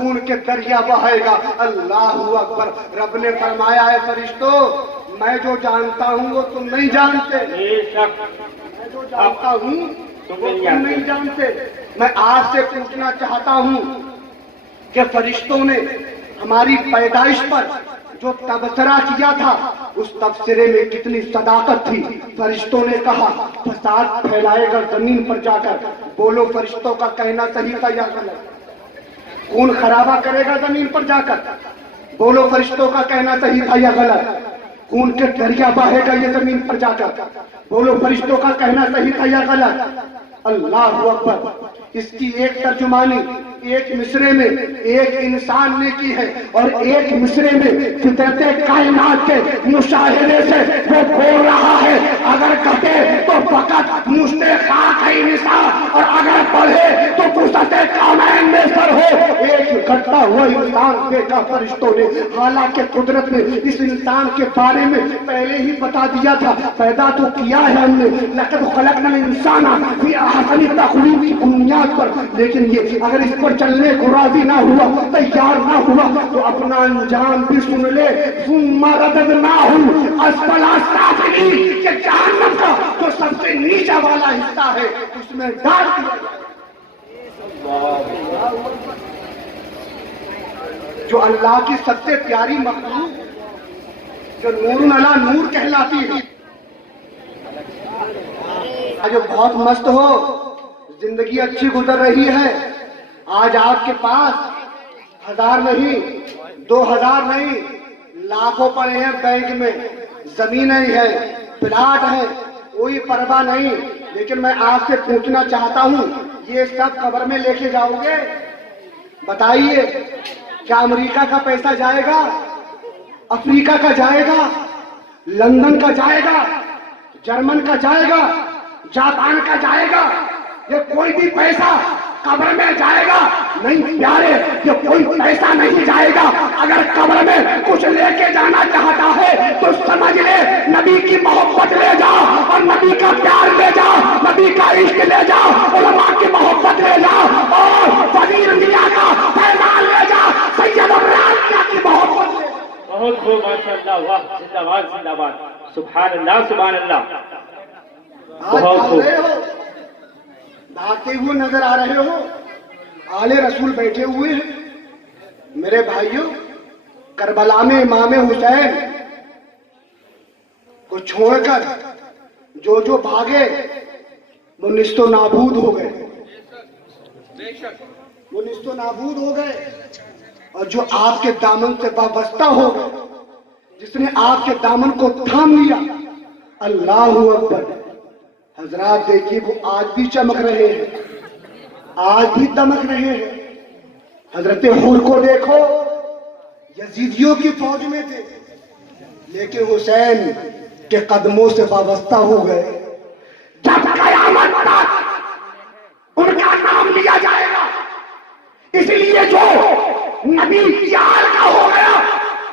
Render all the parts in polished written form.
خون کے دریا بہے گا۔ اللہ اکبر۔ رب نے فرمایا ہے فرشتوں میں جو جانتا ہوں وہ تم نہیں جانتے، میں جو جانتا ہوں وہ تم نہیں جانتے۔ میں آپ سے پوچھنا چاہتا ہوں کہ فرشتوں نے ہماری پیدائش پر جو تبصرہ کیا تھا اس تبصرے میں کتنی صداقت تھی۔ فرشتوں نے کہا فساد پھیلائے گا زمین پر جا کر۔ بولو فرشتوں کا کہنا صحیح تھا یا غلط؟ خون خرابہ کرے گا زمین پر جا کر۔ بولو فرشتوں کا کہنا صحیح تھا یا غلط؟ خون کے دریا بہے گا یہ زمین پر جا کر۔ بولو فرشتوں کا کہنا صحیح تھا یا غلط؟ اللہ اکبر۔ اس کی ایک ترجمانی ایک مصرے میں ایک انسان نے کی ہے اور ایک مصرے میں فطرت کائنات کے مشاہدے سے وہ بول رہا ہے اگر کہتے تو فقط مشت خاک ہے نساء اور اگر پڑھے تو فرصت کامین میں سر ہو۔ ایک گھٹتا ہوا انسان دیکھا فرشتوں نے، حالانکہ قدرت نے اس انسان کے بارے میں پہلے ہی بتا دیا تھا، پیدا تو کیا ہے ہم نے، لقد خلقنا الانسان فی احسن تقویم کی بنیاد پر، لیکن یہ اگر اس پر چلنے کو راضی نہ ہوا، تیار نہ ہوا تو اپنا انجام بھی سن لے۔ ثم رددناہ اسفل سافلین، کہ جہنم کا جو سب سے نیچا والا حصہ ہے اس میں ڈال دیا جائے۔ جو اللہ کی سب سے پیاری مخلوق جو نور علی نور کہلاتی ہے، جو بہت مست ہو، زندگی اچھی گزر رہی ہے، آج آپ کے پاس 1000 نہیں 2000 نہیں لاکھوں پڑے ہیں بینک میں، زمینیں ہے، پلاٹ ہے، کوئی پرواہ نہیں، لیکن میں آپ سے پوچھنا چاہتا ہوں یہ سب قبر میں لے کے جاؤ گے؟ بتائیے کیا امریکہ کا پیسہ جائے گا؟ افریقہ کا جائے گا؟ لندن کا جائے گا؟ جرمن کا جائے گا؟ جاپان کا جائے گا؟ یہ کوئی بھی پیسہ قبر میں جائے گا نہیں پیارے، یہ کوئی پیسہ نہیں جائے گا۔ اگر قبر میں کچھ لے کے جانا چاہتا ہے تو سمجھ لے نبی کی محبت لے جا اور نبی کا پیار لے جا، نبی کا عشق لے جا، علماء کی محبت لے جا اور فقیر انبیاء کا پیغام لے جا، سید الرحمن کی محبت لے جا۔ بہت خوب ماشاءاللہ، واہ، زندہ باد زندہ باد، سبحان اللہ سبحان اللہ۔ بہت خوب۔ بھاگتے ہوئے نظر آ رہے ہو، آل رسول بیٹھے ہوئے ہیں۔ میرے بھائیوں، کربلا میں امام حسین کو چھوڑ کر جو بھاگے وہ نیست و نابود ہو گئے، وہ نیست و نابود ہو گئے، اور جو آپ کے دامن سے وابستہ ہو گئے، جس نے آپ کے دامن کو تھام لیا، اللہ اکبر۔ حضرات دیکھیے وہ آج بھی چمک رہے ہیں، آج بھی دمک رہے ہیں۔ حضرت حور کو دیکھو، یزیدیوں کی فوج میں تھے لیکن حسین کے قدموں سے وابستہ ہو گئے۔ جب قیامت تک ان کا نام لیا جائے گا، اس لیے جو نبی کی آل کا ہو گیا،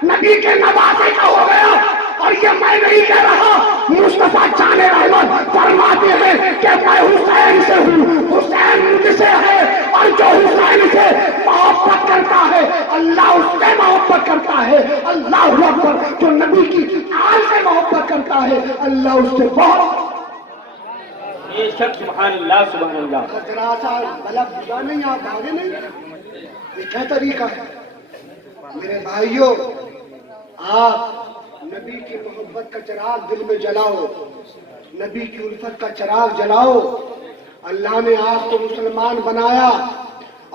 نبی کے نواسے کا ہو گیا، اور یہ میں نہیں کہہ رہا، مصطفیٰ جان رحمت فرماتے ہیں کہ میں حسین سے ہوں، حسین مجھ سے ہے، اور جو حسین سے محبت کرتا ہے اللہ اس سے محبت کرتا ہے۔ اللہ اکبر۔ جو نبی کی آل سے محبت کرتا ہے اللہ اس سے بہت۔ یہ سب سبحان اللہ سبحان اللہ۔ ذرا سا بلب بجا نہیں، آپ بھاگے نہیں، یہ کیا طریقہ ہے؟ میرے بھائیوں، آپ نبی کی محبت کا چراغ دل میں جلاؤ، نبی کی الفت کا چراغ جلاؤ۔ اللہ نے آپ کو مسلمان بنایا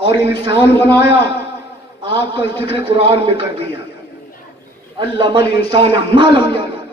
اور انسان بنایا، آپ کا ذکر قرآن میں کر دیا۔ علم الانسان ما لم یعلم،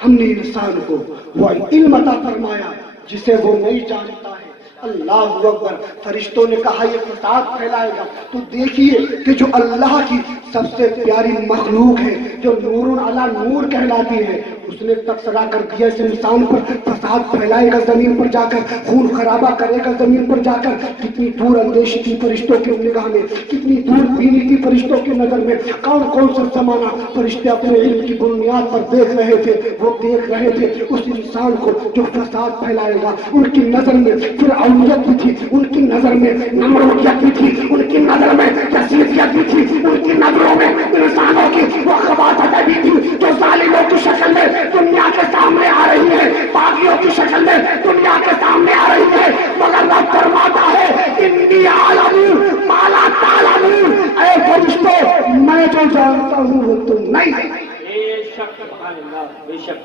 ہم نے انسان کو وہ علم عطا فرمایا جسے وہ نہیں جانتا ہے۔ اللہ اکبر۔ فرشتوں نے کہا یہ فساد پھیلائے گا، تو دیکھیے کہ جو اللہ کی سب سے پیاری مخلوق ہے، جو نور علی نور کہلاتی ہے، اس نے تبصرہ کر دیا اس انسان پر، فساد پھیلائے گا زمین پر جا کر، خون خرابہ کرے گا زمین پر جا کر۔ کتنی دور اندیشی تھی فرشتوں کی نگاہ میں، کتنی دور بینی تھی فرشتوں کی نظر میں۔ کون کون سا زمانہ فرشتے اپنے علم کی بنیاد پر دیکھ رہے تھے، وہ دیکھ رہے تھے اس انسان کو جو فساد پھیلائے گا۔ ان کی نظر میں فرعونیت بھی تھی، ان کی نظر میں نمرودیت بھی تھی، ان کی نظر میں یزیدیت بھی تھی، ان کی نظروں میں انسانوں کی وہ خباثتیں بھی تھی جو ظالموں کی شکل میں دنیا کے سامنے آ رہی ہے، باغیوں کی شکل میں دنیا کے سامنے آ رہی ہے، مگر رب فرماتا ہے انی عالم ما لا تعلمون، اے فرشتوں میں جو جانتا ہوں وہ تم نہیں جانتے۔ بے شک سبحان اللہ، بے شک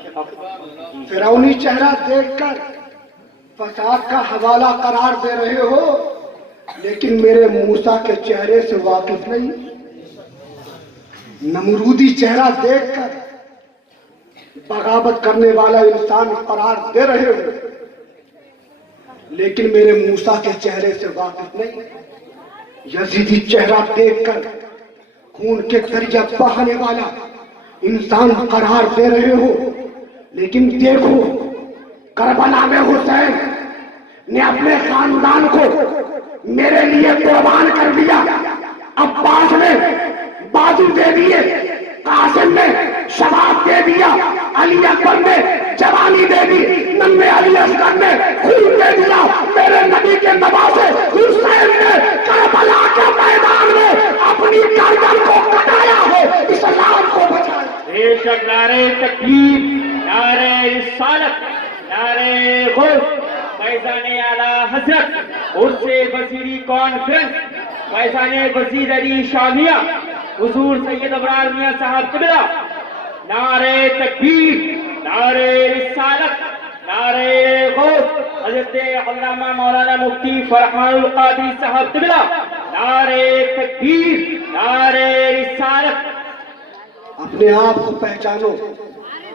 فرعونی چہرہ دیکھ کر فساد کا حوالہ قرار دے رہے ہو، لیکن میرے موسیٰ کے چہرے سے واقف نہیں، نمرودی چہرہ دیکھ کر بغاوت کرنے والا انسان قرار دے رہے ہو، لیکن میرے موسیٰ کے چہرے سے واقف نہیں، یزیدی چہرہ دیکھ کر خون کے دریا بہانے والا انسان قرار دے رہے ہو، لیکن دیکھو کربلا میں حسین نے اپنے خاندان کو میرے لیے قربان کر دیا، عباس نے بازو دے دیے، قاسم نے شباب دے دیا، علی اکبر نے جوانی دے دی، ننھے علی اصغر نے خون دے دیا، میرے نبی کے نواسے حسین نے کربلا کے میدان میں اپنی گردن کو کٹایا ہے، اسلام کو بچایا۔ بے شک نعرہ تکبیر، نعرہ رسالت، نعرہ غوث، فیضان اعلیٰ حضرت، عرس وزیری کانفرنس، فیضان وزیر علی شامیہ، حضور سید ابرار میاں صاحب قبلہ، نعرہ تکبیر، نعرہ رسالت، نعرہ غوث، حضرت علامہ مولانا مفتی فرحان القادری صاحب قبلہ، نعرہ تکبیر، نعرہ رسالت۔ اپنے آپ کو پہچانو،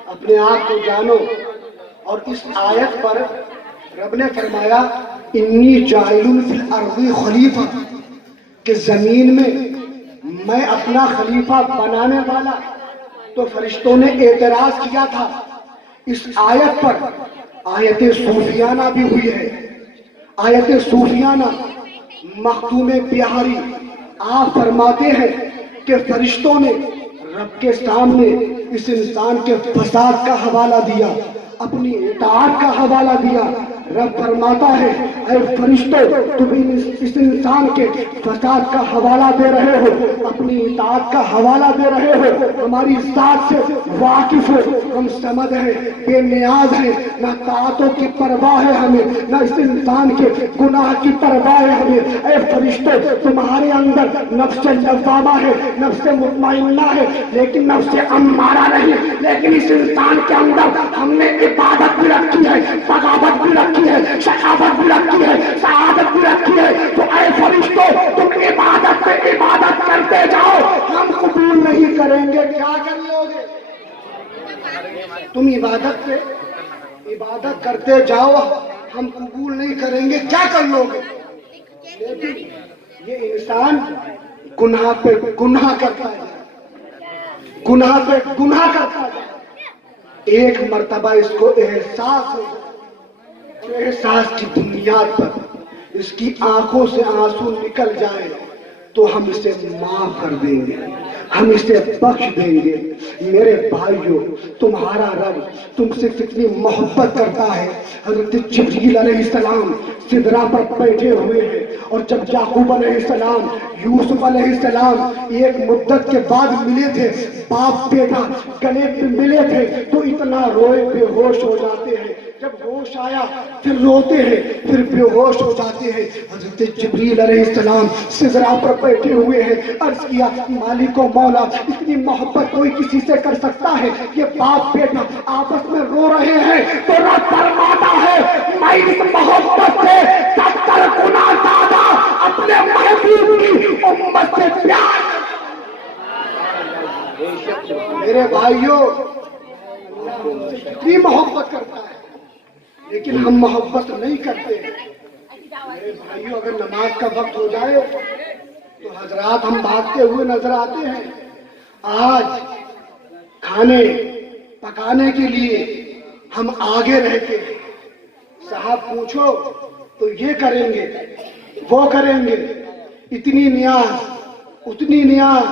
اپنے آپ کو جانو، اور اس آیت پر رب نے فرمایا انی جاعل فی الارض خلیفہ، کہ زمین میں اپنا خلیفہ بنانے والا۔ تو فرشتوں نے اعتراض کیا تھا اس آیت پر، آیت صوفیانہ بھی ہوئی ہے، آیت صوفیانہ مختوم بہاری آپ فرماتے ہیں کہ فرشتوں نے رب کے سامنے اس انسان کے فساد کا حوالہ دیا، اپنی اطاعت کا حوالہ دیا۔ رب فرماتا ہے اے فرشتوں تم اس انسان کے فساد کا حوالہ دے رہے ہو، اپنی اطاعت کا حوالہ دے رہے ہو، ہماری ذات سے واقف ہو، ہم سمد ہیں، بے نیاز ہیں، نہ طاعتوں کی پرواہ ہے ہمیں، نہ اس انسان کے گناہ کی پرواہ ہے ہمیں۔ اے فرشتوں تمہارے اندر نفس لوامہ ہے، نفس مطمئنہ ہے، لیکن نفس امارہ نہیں، لیکن اس انسان کے اندر ہم نے عبادت بھی رکھی ہے، بغاوت بھی رکھی ہے، شقاوت بھی رکھی ہے، سعادت بھی رکھی ہے۔ تو اے فرشتوں تم عبادت پہ عبادت کرتے جاؤ، ہم قبول نہیں کریں گے۔ کیا کر لو گے؟ تم عبادت پہ عبادت کرتے جاؤ، ہم قبول نہیں کریں گے، کیا کر لو گے؟ لیکن یہ انسان گناہ پہ گناہ کرتا ہے، گناہ پہ گناہ کرتا ہے۔ ایک مرتبہ اس کو احساس ہو، احساس کی بنیاد پر اس کی آنکھوں سے آنسو نکل جائے تو ہم اسے معاف کر دیں گے، ہم اسے بخش دیں گے۔ میرے بھائیوں تمہارا رب تم سے کتنی محبت کرتا ہے۔ حضرت جبریل علیہ السلام سدرا پر بیٹھے ہوئے ہیں، اور جب یعقوب علیہ السلام یوسف علیہ السلام ایک مدت کے بعد ملے تھے، باپ بیٹا گلے پہ ملے تھے، تو اتنا روئے بے ہوش ہو جاتے ہیں، جب ہوش آیا پھر روتے ہیں، پھر بے ہوش ہو جاتے ہیں۔ حضرت جبریل علیہ السلام سدرا پر بیٹھے ہوئے ہیں، عرض کیا مالک و مولا اتنی محبت کوئی کسی سے کر سکتا ہے؟ یہ باپ بیٹا آپس میں رو رہے ہیں، تو رب فرماتا ہے میں اس محبت سے 70 گنا زیادہ اپنے محبوب کی امت سے پیار کرتا ہوں۔ میرے بھائیوں کتنی محبت کرتا ہے، لیکن ہم محبت نہیں کرتے۔ میرے بھائیوں اگر نماز کا وقت ہو جائے تو حضرات ہم بھاگتے ہوئے نظر آتے ہیں۔ آج کھانے پکانے کے لیے ہم آگے رہتے ہیں، صاحب پوچھو تو یہ کریں گے وہ کریں گے، اتنی نیاز اتنی نیاز۔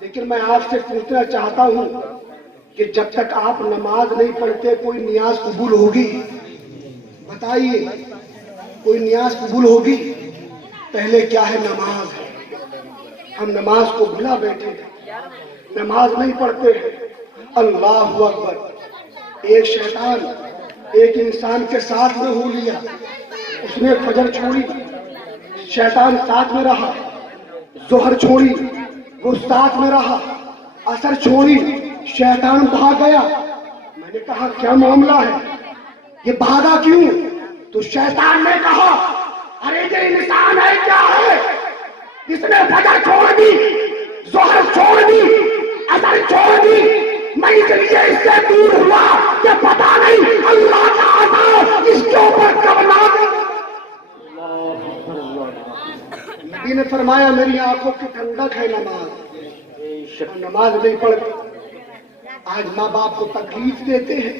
لیکن میں آپ سے پوچھنا چاہتا ہوں کہ جب تک آپ نماز نہیں پڑھتے کوئی نیاز قبول ہوگی؟ بتائیے کوئی نیاز قبول ہوگی؟ پہلے کیا ہے؟ نماز ہے، ہم نماز کو بھلا بیٹھے ہیں، نماز نہیں پڑھتے ہیں۔ اللہ اکبر۔ ایک شیطان ایک انسان کے ساتھ میں ہو لیا، اس نے فجر چھوڑی، شیطان ساتھ میں رہا، ظہر چھوڑی، وہ ساتھ میں رہا، عصر چھوڑی، شیطان بھاگ گیا۔ میں نے کہا کیا معاملہ ہے، یہ بھاگا کیوں؟ تو شیطان نے کہا ارے یہ انسان ہے کیا ہے، اس نے فجر چھوڑ دی، ظہر چھوڑ دی، عصر چھوڑ دی، میں اس لیے اس سے دور ہوا کہ پتا نہیں اللہ کا عذاب اس کے اوپر کب نازل۔ نبی نے فرمایا میری آنکھوں کی ٹھنڈک ہے نماز، نماز نہیں پڑھتے۔ آج ماں باپ کو تکلیف دیتے ہیں،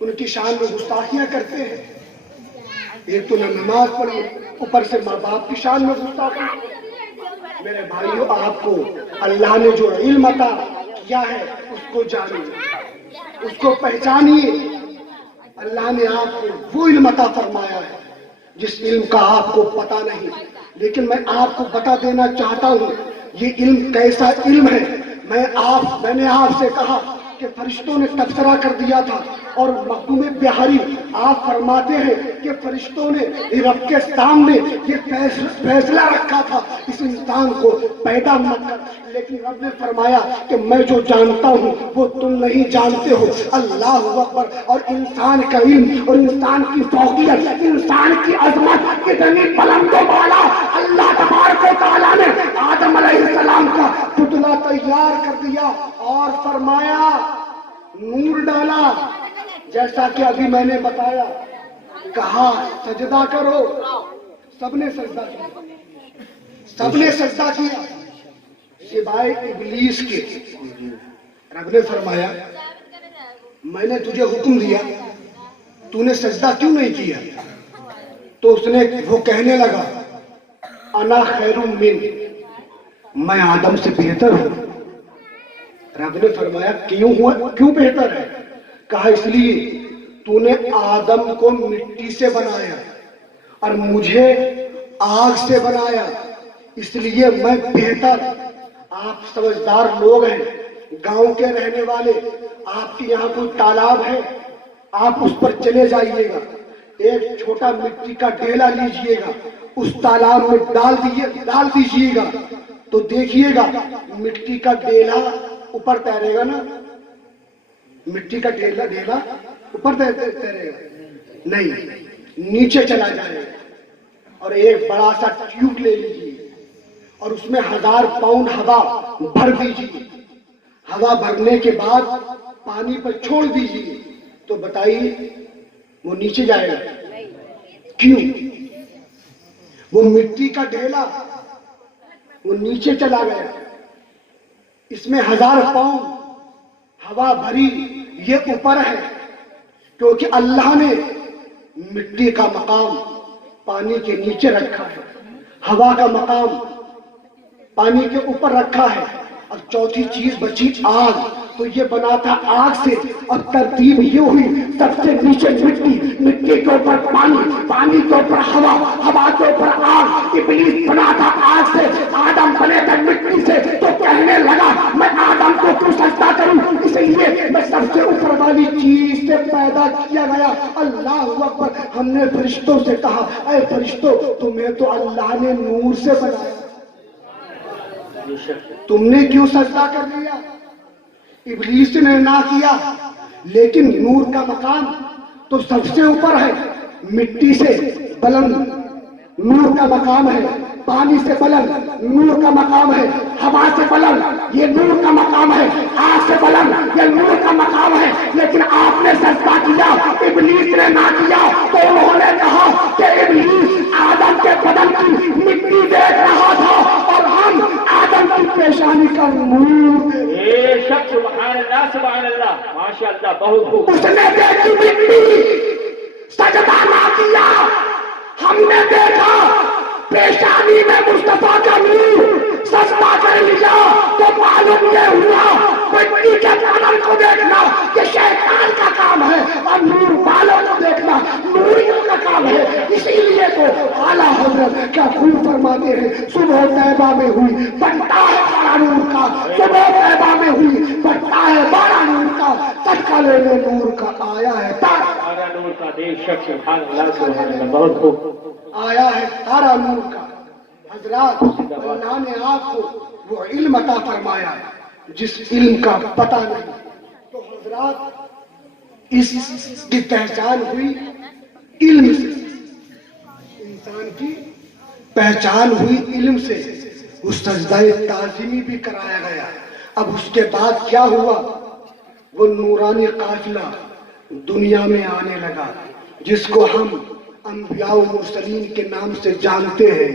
ان کی شان میں گستاخیاں کرتے ہیں۔ ایک تو نہ نماز پڑھی، اوپر سے ماں باپ کی شان میں گستاخی۔ میرے بھائیوں، آپ کو اللہ نے جو علم عطا کیا ہے اس کو جانیے، اس کو پہچانیے۔ اللہ نے آپ کو وہ علم عطا فرمایا ہے جس علم کا آپ کو پتہ نہیں، لیکن میں آپ کو بتا دینا چاہتا ہوں یہ علم کیسا علم ہے۔ میں نے آپ سے کہا کہ فرشتوں نے تبصرہ کر دیا تھا، اور مخدوم بہاری آپ فرماتے ہیں کہ فرشتوں نے رب کے سامنے یہ فیصلہ رکھا تھا اس انسان کو پیدا مت کر، لیکن رب نے فرمایا کہ میں جو جانتا ہوں وہ تم نہیں جانتے ہو۔ اللہ اکبر۔ اور انسان کا علم اور انسان کی فوقیت، انسان کی عظمت کتنی بلند و بالا، اللہ تبارک و تعالیٰ نے آدم علیہ السلام کا پتلا تیار کر دیا اور فرمایا نور ڈالا، جیسا کہ ابھی میں نے بتایا، کہا سجدہ کرو، سب نے سجدہ کیا، سب نے سجدہ کیا سوائے ابلیس کے۔ رب نے فرمایا میں نے تجھے حکم دیا، تو نے سجدہ کیوں نہیں کیا؟ تو اس نے وہ کہنے لگا انا خیر من، میں آدم سے بہتر ہوں۔ رب نے فرمایا کیوں بہتر ہے؟ کہا اس لیے تو نے آدم کو مٹی سے بنایا اور مجھے آگ سے بنایا، اس لیے میں بہتر۔ آپ سمجھدار لوگ ہیں، گاؤں کے رہنے والے، آپ کے یہاں کوئی تالاب ہے، آپ اس پر چلے جائیے گا، ایک چھوٹا مٹی کا ڈھیلا لیجئے گا، اس تالاب میں ڈال دیجئے گا، تو دیکھیے گا مٹی کا ڈھیلا اوپر تیرے گا نا؟ مٹی کا ڈھیلا اوپر تیرے گا نہیں، نیچے چلا جائے گا۔ اور ایک بڑا سا ٹیوب لے لیجیے اور اس میں 1000 پاؤنڈ ہوا بھر دیجیے، ہوا بھرنے کے بعد پانی پر چھوڑ دیجیے، تو بتائیے وہ نیچے جائے گا؟ کیوں؟ وہ مٹی کا ڈھیلا وہ نیچے چلا گیا، اس میں 1000 پاؤنڈ ہوا بھری، یہ اوپر ہے، کیونکہ اللہ نے مٹی کا مقام پانی کے نیچے رکھا ہے، ہوا کا مقام پانی کے اوپر رکھا ہے، اور چوتھی چیز بچی آگ، تو یہ بنا تھا آگ سے، اور ترتیب یہ ہوئی سب سے نیچے مٹی کے اوپر پانی کے اوپر ہوا کے اوپر آگ۔ ابلیس بنا تھا آگ سے، آدم بنے تھے مٹی سے، تو کہنے لگا میں آدم کو کیوں سجدہ کروں، اس لیے میں سب سے اوپر والی چیز سے پیدا کیا گیا۔ اللہ اکبر۔ ہم نے فرشتوں سے کہا اے فرشتوں تمہیں تو اللہ نے نور سے بنایا، تم نے کیوں سجدہ کر دیا؟ ابلیس نے نہ کیا، لیکن نور کا مقام تو سب سے اوپر ہے، مٹی سے بلند نور کا مقام ہے، پانی سے بلند نور کا مقام ہے، ہوا سے بلند یہ نور کا مقام ہے، آگ سے بلند یہ نور کا مقام ہے، لیکن آپ نے سجدہ کیا، ابلیس نے نہ کیا، تو انہوں نے کہا کہ ابلیس آدم کے بدن کی مٹی دیکھ رہا تھا اور ہم آدم کی پیشانی کا نور۔ بے شک، سبحان اللہ سبحان اللہ، ماشاء اللہ، بہت خوب۔ اس نے دیکھی مٹی، سجدہ نہ کیا، ہم نے دیکھا پیشانی میں مصطفیٰ کا نور، سجدہ کر لیا، تو معلوم یہ ہوا مٹی کے بدن کو دیکھنا یہ شیطان کا کام ہے، اور نور والوں کو دیکھنا نوریوں کا کام ہے۔ اسی لیے تو اعلیٰ حضرت کیا خوب فرماتے ہیں، صبح طیبہ میں ہوئی بنتا ہے 12 نور کا، صبح طیبہ میں ہوئی بنتا ہے 12 نور کا، صدقہ لینے نور کا آیا ہے تارا نور کا، بے شک سبحان اللہ سبحان اللہ، بہت خوب آیا ہے تارا نور کا۔ حضرات اللہ نے آپ کو وہ علم عطا فرمایا جس علم کا پتہ نہیں، تو حضرات اس کی پہچان ہوئی علم سے، انسان کی پہچان ہوئی علم سے، اس سجدہ تعظیمی بھی کرایا گیا۔ اب اس کے بعد کیا ہوا؟ وہ نورانی قافلہ دنیا میں آنے لگا جس کو ہم انبیاء و مرسلین کے نام سے جانتے ہیں،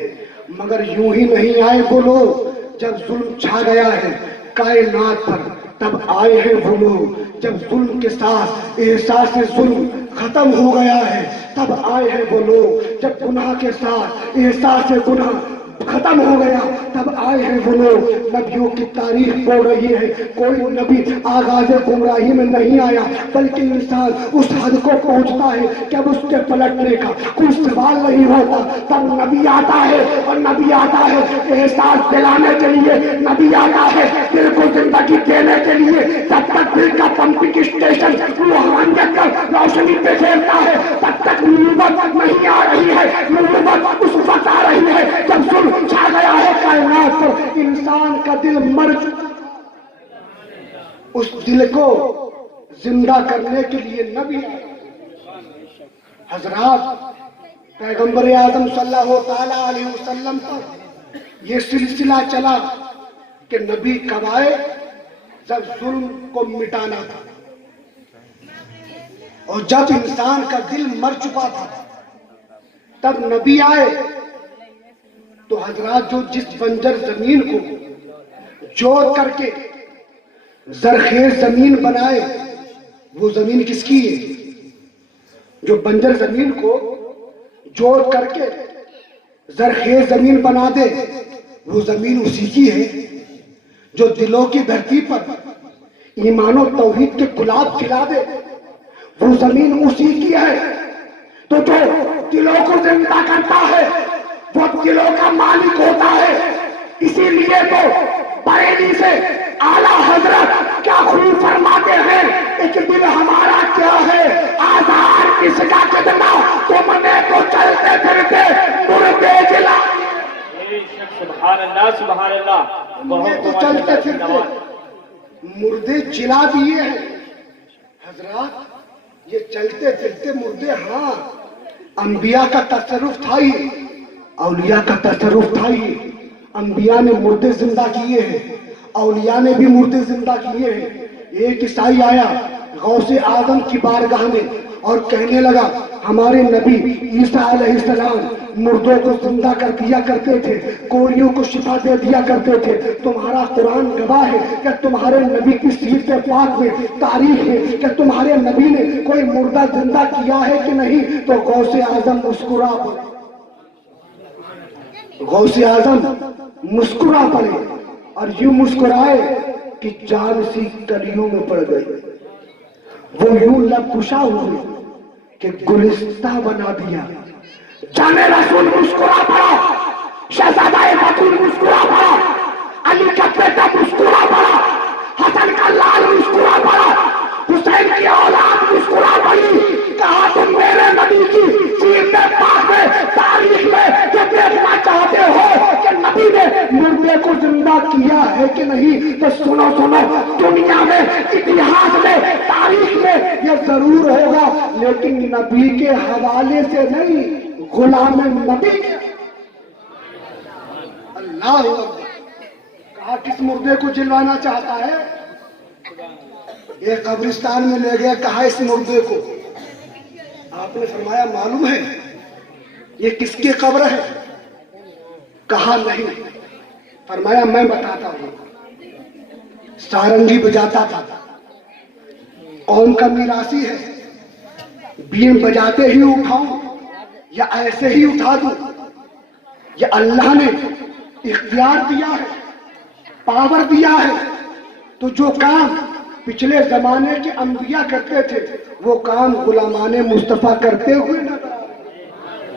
مگر یوں ہی نہیں آئے وہ لوگ جب ظلم چھا گیا ہے کائنات پر، تب آئے ہیں وہ لوگ جب ظلم کے ساتھ احساس ظلم ختم ہو گیا ہے، تب آئے ہیں وہ لوگ جب گناہ کے ساتھ احساس گناہ ختم ہو گیا، تب آئے ہیں وہ لوگ۔ نبیوں کی تاریخ بول رہی ہے کوئی نبی آغاز گمراہی میں نہیں آیا، بلکہ انسان اس حد کو پہنچتا ہے کہ اب اس کے پلٹنے کا کوئی سوال نہیں ہوتا، تب نبی آتا ہے، اور نبی آتا ہے احساس دلانے کے لیے، نبی آتا ہے دل کو زندگی دینے کے لیے۔ جب تک دل کا پمپنگ اسٹیشن روحانیت کا روشنی پہ پھیرتا ہے، تب تک نبوت نہیں آ رہی ہے۔ نبوت اس وقت آ رہی ہے جب ظلم چھا گیا ہے کائنات پر، انسان کا دل مر چکا، اس دل کو زندہ کرنے کے لیے نبی آیا۔ حضرات پیغمبر اعظم صلی اللہ تعالی علیہ وسلم پر یہ سلسلہ چلا کہ نبی کب آئے؟ جب ظلم کو مٹانا تھا، اور جب انسان کا دل مر چکا تھا تب نبی آئے۔ تو حضرات جو جس بنجر زمین کو جوڑ کر کے زرخیز زمین بنائے، وہ زمین کس کی ہے؟ جو بنجر زمین کو جوڑ کر کے زرخیز زمین بنا دے، وہ زمین اسی کی ہے۔ جو دلوں کی دھرتی پر ایمان و توحید کے گلاب کھلا دے، وہ زمین اسی کی ہے۔ تو جو دلوں کو زندہ کرتا ہے وہ دلوں کا مالک ہوتا ہے۔ اسی لیے تو بریلی سے اعلیٰ حضرت کیا خوب فرماتے ہیں، ایک دل ہمارا کیا ہے آزار کس کا کتنا، تم نے تو چلتے پھرتے مردے جلا، سبحان اللہ سبحان اللہ، تم نے تو چلتے پھرتے مردے جلا دیے ہیں۔ حضرات یہ چلتے پھرتے مردے، ہاں انبیاء کا تصرف تھا ہی، اولیاء کا تصرف تھا ہی۔ انبیاء نے مردے زندہ کیے ہیں، اولیاء نے بھی مردے زندہ کیے ہیں۔ ایک عیسائی آیا غوث اعظم کی بارگاہ میں اور کہنے لگا ہمارے نبی عیسیٰ علیہ السلام مردوں کو زندہ کر دیا کرتے تھے، کوڑیوں کو شفا دے دیا کرتے تھے، تمہارا قرآن گواہ ہے کہ تمہارے نبی کی سیرت پاک میں تاریخ ہے کہ تمہارے نبی نے کوئی مردہ زندہ کیا ہے کہ نہیں؟ تو غوث اعظم مسکرا پڑے، غوث اعظم مسکرا پڑے، اور یوں مسکرائے کہ جان سی کلیوں میں پڑ گئی، وہ یوں لب کشا ہوئے کہ گلستہ بنا دیا۔ جانے رسول مسکرا پڑا، شہزادہ بطول مسکرا پڑا، علی کا بیٹا مسکرا پڑا، حسن کا لال مسکرا پڑا، حسین کی اولاد مسکرا پڑی۔ کہا تم میرے نبی کی سیرت پاک میں تاریخ میں یہ دیکھنا چاہتے ہو کہ نبی نے مردے کو زندہ کیا ہے کہ نہیں؟ تو سنو سنو، دنیا میں اتہاس میں تاریخ میں یہ ضرور ہوگا، لیکن نبی کے حوالے سے نہیں، غلام نبی کے۔ اللہ اکبر! کہا کس مردے کو جلوانا چاہتا ہے؟ ایک قبرستان میں لے گیا، کہا اس مردے کو، آپ نے فرمایا معلوم ہے یہ کس کی قبر ہے؟ کہا نہیں۔ فرمایا میں بتاتا ہوں، سارنگی بجاتا تھا، قوم کا میراثی ہے، بین بجاتے ہی اٹھاؤں یا ایسے ہی اٹھا دوں؟ یہ اللہ نے اختیار دیا ہے، پاور دیا ہے، تو جو کام پچھلے زمانے کے انبیاء کرتے تھے وہ کام غلامان مصطفیٰ کرتے ہوئے نظر آ رہے ہیں۔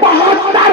72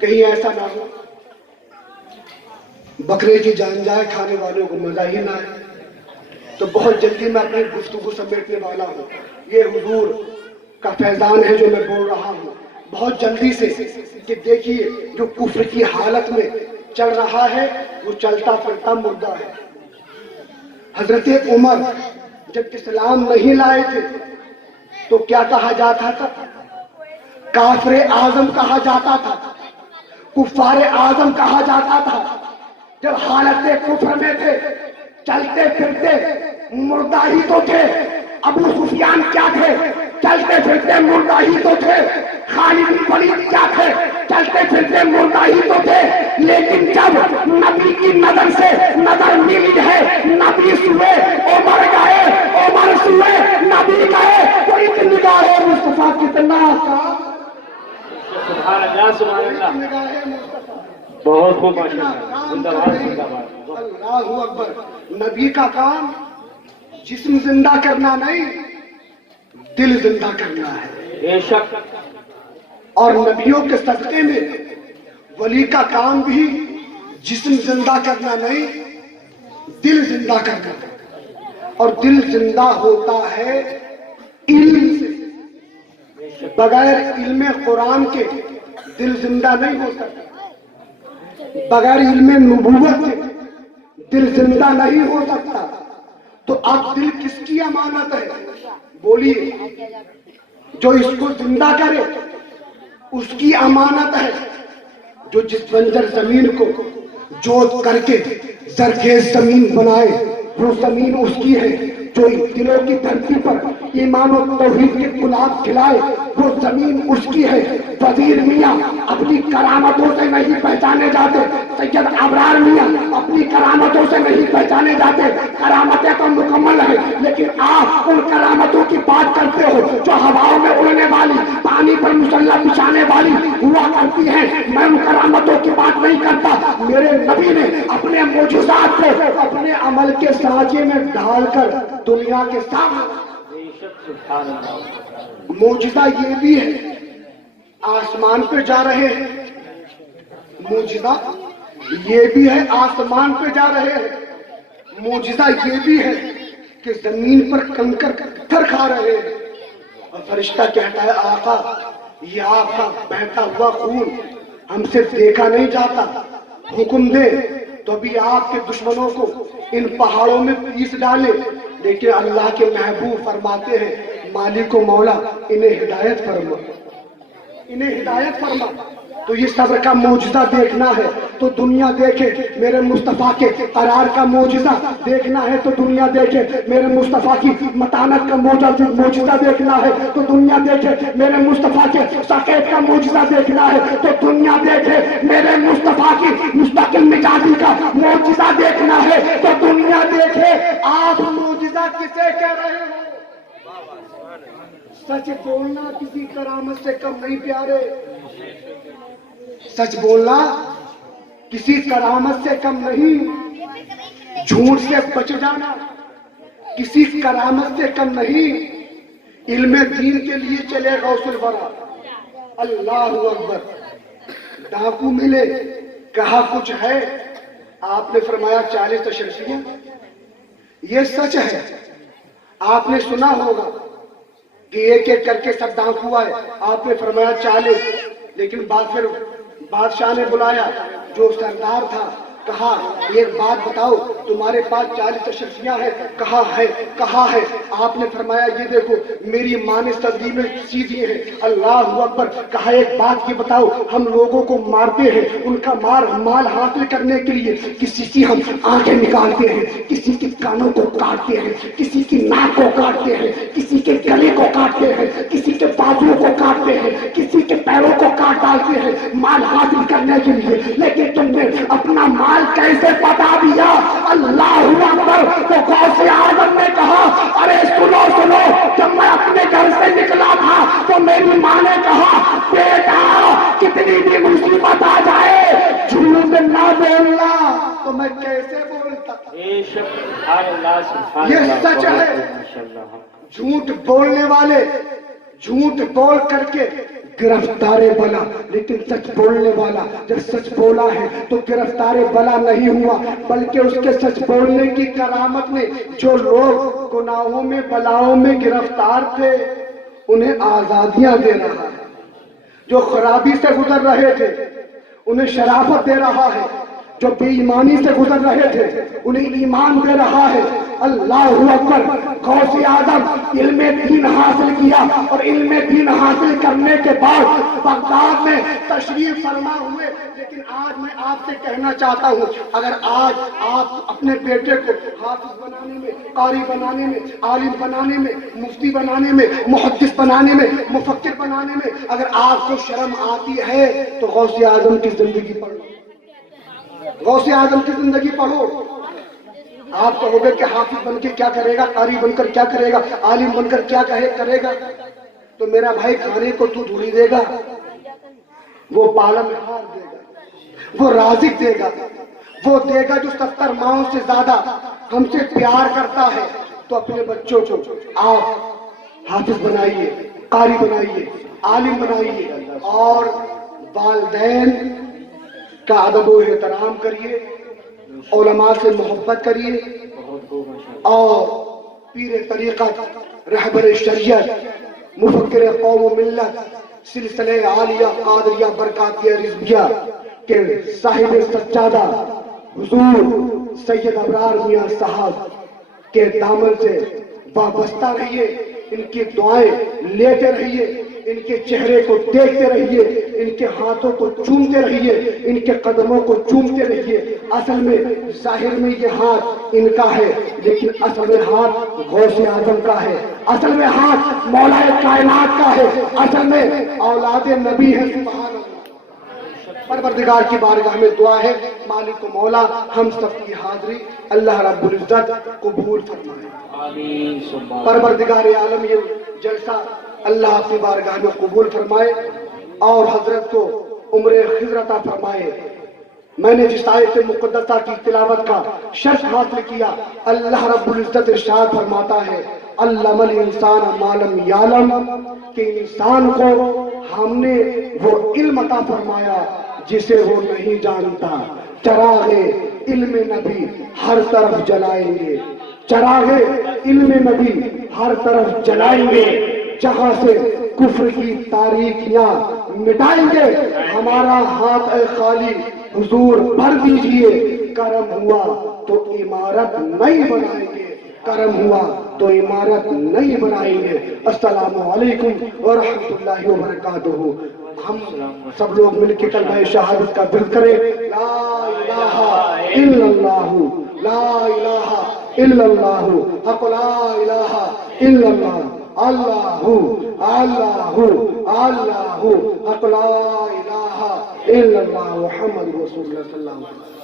کہیں ایسا نہ ہو بکرے کی جان جائے کھانے والوں کو مزہ ہی نہ آئے، تو بہت جلدی میں اپنی گفتگو سمیٹنے والا ہوں۔ یہ حضور کا فیضان ہے جو میں بول رہا ہوں بہت جلدی سے، کہ دیکھیے جو کفر کی حالت میں چل رہا ہے وہ چلتا پھرتا مردہ ہے۔ حضرت عمر جب اسلام نہیں لائے تھے تو کیا کہا جاتا تھا؟ کافر اعظم کہا جاتا تھا، کفار اعظم کہا جاتا تھا۔ جب حالت کفر میں تھے چلتے پھرتے مردہ ہی تو تھے۔ ابو سفیان کیا تھے؟ چلتے پھرتے مردہ ہی تو تھے۔ خالد بن ولید کیا تھے؟ چلتے پھرتے مردہ ہی تو تھے۔ لیکن جب نبی کی نظر سے نظر ملی ہے، نبی سوئے عمر گئے، عمر سوئے نبی گئے، تو ایک نگاہ مصطفیٰ کتنا کا سبحان اللہ سبحان اللہ، نگاہ مصطفیٰ بہت خوب ماشاءاللہ، زندہ باد زندہ باد۔ اللہ اکبر۔ نبی کا کام جسم زندہ کرنا نہیں، دل زندہ کرنا ہے۔ بے شک، اور نبیوں کے صدقے میں ولی کا کام بھی جسم زندہ کرنا نہیں، دل زندہ کرنا ہے۔ اور دل زندہ ہوتا ہے علم سے، بغیر علم قرآن کے دل زندہ نہیں ہو سکتا، بغیر علم نبوت کے دل زندہ نہیں ہو سکتا۔ تو اب دل کس کی امانت ہے؟ بولیے، جو اس کو زندہ کرے اس کی امانت ہے۔ جو جس بنجر زمین کو جوت کر کے زرخیز زمین بنائے وہ زمین اس کی ہے۔ جو دلوں کی دھرتی پر ایمان و توحید کے گلاب کھلائے وہ زمین اس کی ہے۔ وزیر میاں اپنی کرامتوں سے نہیں پہچانے جاتے، سید ابرار میاں اپنی کرامتوں سے نہیں پہچانے جاتے۔ کرامتیں تو مکمل ہیں، لیکن آپ ان کرامتوں کی بات کرتے ہو جو ہواؤں میں اڑنے والی، پانی پر مسلح بچھانے والی ہوا کرتی ہیں۔ میں ان کرامتوں کی بات نہیں کرتا۔ میرے نبی نے اپنے معجزات کو اپنے عمل کے سانچے میں ڈھال کر دنیا کے سامنے، بے شک، سبحان اللہ۔ معجزہ یہ بھی ہے آسمان پہ جا رہے ہیں، معجزہ یہ بھی ہے آسمان پہ جا رہے ہیں، معجزہ یہ بھی ہے کہ زمین پر کنکر پتھر کھا رہے ہیں۔ اور فرشتہ کہتا ہے آقا یہ آپ کا بہتا ہوا خون ہم سے دیکھا نہیں جاتا، حکم دے تو ابھی آپ کے دشمنوں کو ان پہاڑوں میں پیس ڈالے۔ لیکن اللہ کے محبوب فرماتے ہیں مالک و مولا انہیں ہدایت فرما، انہیں ہدایت فرما۔ تو یہ صبر کا معجزہ دیکھنا ہے تو دنیا دیکھے، میرے مصطفیٰ کے قرار کا معجزہ دیکھنا ہے تو دنیا دیکھے، میرے مصطفیٰ کی متانت کا معجزہ دیکھنا ہے تو دنیا دیکھے، میرے مصطفیٰ کے سکیت کا معجزہ دیکھنا ہے تو دنیا دیکھے، میرے مصطفیٰ کی مستقل مزاجی کا معجزہ دیکھنا ہے تو دنیا دیکھے۔ آپ معجزہ کسے کہہ رہے ہو؟ سچ بولنا کسی کرامت سے کم نہیں پیارے، سچ بولنا کسی کرامت سے کم نہیں، جھوٹ سے بچ جانا کسی کرامت سے کم نہیں۔ علم دین کے لیے چلے غوث الورا، اللہ اکبر۔ ڈاکو ملے، کہا کچھ ہے، آپ نے فرمایا 40 اشرفیاں۔ یہ سچ ہے، آپ نے سنا ہوگا کہ ایک ایک کر کے سب ڈاکو آئے، آپ نے فرمایا 40، لیکن پھر بادشاہ نے بلایا جو سردار تھا، کہا ایک بات بتاؤ تمہارے پاس 40 اشرفیاں ہیں؟ کہا ہے۔ آپ نے فرمایا یہ دیکھو میری ماں نے تدبیریں سیدھی ہیں، اللہ اکبر۔ کہا ایک بات یہ بتاؤ، ہم لوگوں کو مارتے ہیں ان کا مال حاصل کرنے کے لیے، کسی کی ہم آنکھیں نکالتے ہیں، کسی کے کانوں کو کاٹتے ہیں، کسی کی ناک کو کاٹتے ہیں، کسی کے گلے کو کاٹتے ہیں، کسی کے بازو کو کاٹتے ہیں، کسی کے پیروں کو کاٹ ڈالتے ہیں مال حاصل کرنے کے لیے، لیکن تم نے اپنا مال کیسے بتا دیا؟ اللہ اکبر۔ تو غوث اعظم نے کہا ارے سنو، جب میں اپنے گھر سے نکلا تھا تو میری ماں نے کہا بیٹا کتنی بھی مصیبت آ جائے جھوٹ نہ بولنا، تو میں کیسے بولتا؟ بے شک، سبحان اللہ سبحان یہ اللہ، سچ ہے۔ ماشاءاللہ۔ جھوٹ بولنے والے جھوٹ بول کر کے گرفتار بلا، لیکن سچ بولنے والا جب سچ بولا ہے تو گرفتار بلا نہیں ہوا، بلکہ اس کے سچ بولنے کی کرامت نے جو لوگ گناہوں میں بلاؤں میں گرفتار تھے انہیں آزادیاں دے رہا ہے، جو خرابی سے گزر رہے تھے انہیں شرافت دے رہا ہے، جو بے ایمانی سے گزر رہے تھے انہیں ایمان دے رہا ہے۔ اللہ اکبر۔ غوث اعظم علم دین حاصل کیا اور علم دین حاصل کرنے کے بعد بغداد میں تشریف فرما ہوئے، لیکن آج میں آپ سے کہنا چاہتا ہوں اگر آج آپ اپنے بیٹے کو حافظ بنانے میں، قاری بنانے میں، عالم بنانے میں، مفتی بنانے میں، محدث بنانے میں، مفکر بنانے میں اگر آپ کو شرم آتی ہے تو غوث اعظم کی زندگی پڑھ لو، غوث اعظم کی زندگی پڑھو۔ آپ کہو گے کہ حافظ بن کے کیا کرے گا، قاری بن کر کیا کرے گا، عالم بن کر کیا کرے گا، تو میرا بھائی کھانے کو تو تھوڑی دے گا، وہ پالن ہار دے گا، وہ رازق دے گا، وہ دے گا جو 70 ماؤں سے زیادہ ہم سے پیار کرتا ہے۔ تو اپنے بچوں کو آپ حافظ بنائیے، قاری بنائیے، عالم بنائیے، اور والدین کا ادب و احترام کریے، علماء سے محبت کریے، اور پیر طریقت، رہبر شریعت، مفکر قوم و ملت، سلسلہ عالیہ قادریہ برکاتیہ رضویہ کے صاحب سجادہ حضور سید ابرار میاں صاحب کے دامن سے وابستہ رہیے، ان کی دعائیں لیتے رہیے، ان کے چہرے کو دیکھتے رہیے، ان کے ہاتھوں کو چومتے رہیے، ان کے قدموں کو چومتے رہیے۔ اصل میں ظاہر میں یہ ہاتھ ان کا ہے، لیکن اصل میں ہاتھ غوث اعظم کا ہے، اصل میں ہاتھ مولا کائنات کا ہے، اصل میں اولاد نبی ہے۔ سبحان اللہ۔ پروردگار کی بارگاہ میں دعا ہے مالک و مولا ہم سب کی حاضری اللہ رب العزت قبول فرمائے۔ آمین۔ پروردگار عالم یہ جلسہ اللہ اپنی بارگاہ میں قبول فرمائے اور حضرت کو عمر خضر عطا فرمائے۔ میں نے جس آیت مقدسہ کی تلاوت کا شرف حاصل کیا، اللہ رب العزت ارشاد فرماتا ہے علم الانسان ما لم یعلم، کہ انسان کو ہم نے وہ علم عطا فرمایا جسے وہ نہیں جانتا۔ چراغ علم نبی ہر طرف جلائیں گے، چراغ علم نبی ہر طرف جلائیں گے، جہاں سے کفر کی تاریکیاں مٹائیں گے۔ ہمارا ہاتھ اے خالی حضور بھر دیجئے، کرم ہوا تو عمارت نہیں بنائیں گے، کرم ہوا تو عمارت نہیں بنائیں گے۔ السلام علیکم ورحمۃ اللہ وبرکاتہ۔ ہم سب لوگ مل کے کلمہ شہادت کا ذکر کریں، لا الہ الا اللہ، لا الہ الا اللہ، حق لا الہ الا اللہ، اللہ اللہ اللہ، حق لا الہ الا اللہ، محمد رسول اللہ صلی اللہ علیہ وسلم۔